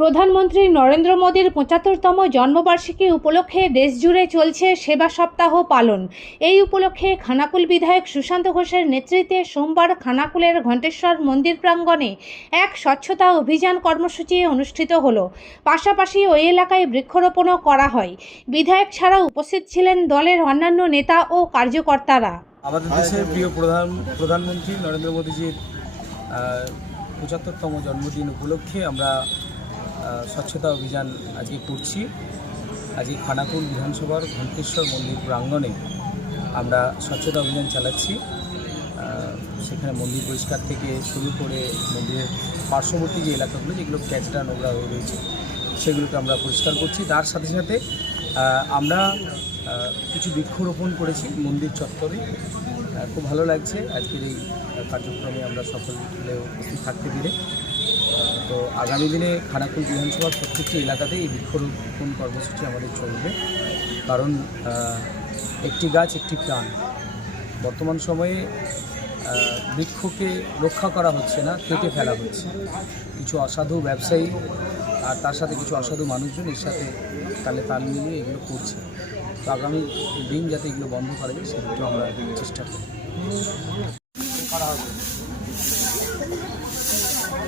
প্রধানমন্ত্রী নরেন্দ্র মোদীর পঁচাত্তরতম জন্মবার্ষিকী উপলক্ষে দেশজুড়ে চলছে সেবা সপ্তাহ পালন। এই উপলক্ষে খানাকুল বিধায়ক সুশান্ত ঘোষের নেতৃত্বে সোমবার খানাকুলের ঘণ্টেশ্বর মন্দির প্রাঙ্গণে এক স্বচ্ছতা অভিযান কর্মসূচি অনুষ্ঠিত হল। পাশাপাশি ওই এলাকায় বৃক্ষরোপণও করা হয়। বিধায়ক ছাড়াও উপস্থিত ছিলেন দলের অন্যান্য নেতা ও কার্যকর্তারা। আমাদের দেশের প্রিয় প্রধান, প্রধানমন্ত্রী নরেন্দ্র মোদীজির পঁচাত্তরতম জন্মদিন উপলক্ষে আমরা স্বচ্ছতা অভিযান আজকে করছি। আজকে খানাকুল বিধানসভার ঘণ্টেশ্বর মন্দির প্রাঙ্গণে আমরা স্বচ্ছতা অভিযান চালাচ্ছি। সেখানে মন্দির পরিষ্কার থেকে শুরু করে মন্দিরের পার্শ্ববর্তী যে এলাকাগুলো, যেগুলো ক্যাচরা নোংরা হয়ে রয়েছে, সেগুলোকে আমরা পরিষ্কার করছি। তার সাথে সাথে আমরা কিছু বৃক্ষরোপণ করেছি মন্দির চত্বরে। খুব ভালো লাগছে। আজকের এই কার্যক্রমে আমরা সকলে উপস্থিত থাকতে পেরে। তো আগামী দিনে খানাকুল বিধানসভার প্রত্যেকটি এলাকাতেই এই বৃক্ষরোপণ কর্মসূচি আমাদের চলবে। কারণ একটি গাছ, একটি প্রাণ। বর্তমান সময়ে বৃক্ষকে রক্ষা করা হচ্ছে না, কেটে ফেলা হচ্ছে। কিছু অসাধু ব্যবসায়ী আর তার সাথে কিছু অসাধু মানুষজন এর সাথে তালে তাল মিলিয়ে এগুলো করছে। তো আগামী দিন যাতে এগুলো বন্ধ করা যায় সেক্ষেত্রে আমরা চেষ্টা করি করা হবে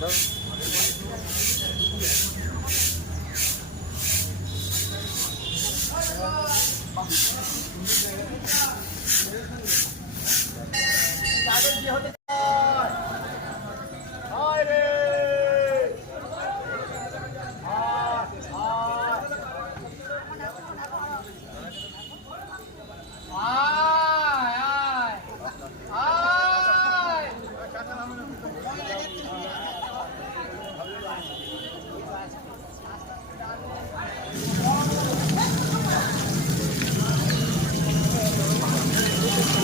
দাও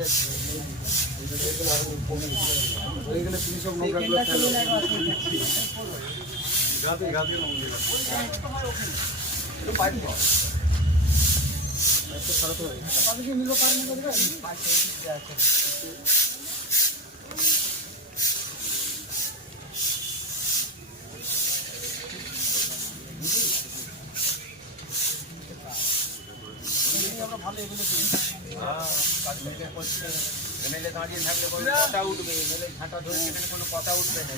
এসো হয়ে গেলে তুমি সব নোংরাগুলো ফেলো একটু পাইপ দাও। সরাতে হবে। এমএলএ দাঁড়িয়ে থাকলে কোনো কথা উঠবে এমএলএ ঝাঁটা ধরে সেখানে কোনো কথা উঠবে না।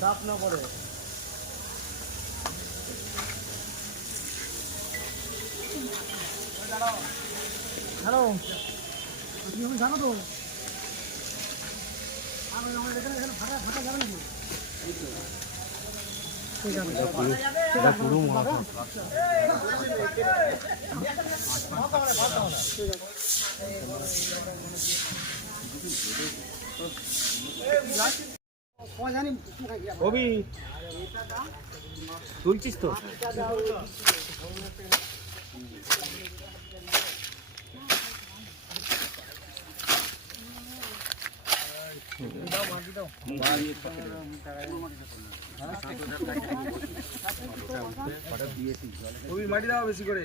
চাপ না পড়ে হ্যালো তুমি এখন জানো তো আর আমাদের এখানে এখানে ফাঁকা ফাঁকা যাবে নাকি ঠিক আছে কবি তুলছিস তো কবি মাটি দাও বেশি করে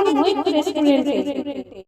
মৈত্র রেস্টুরেন্টে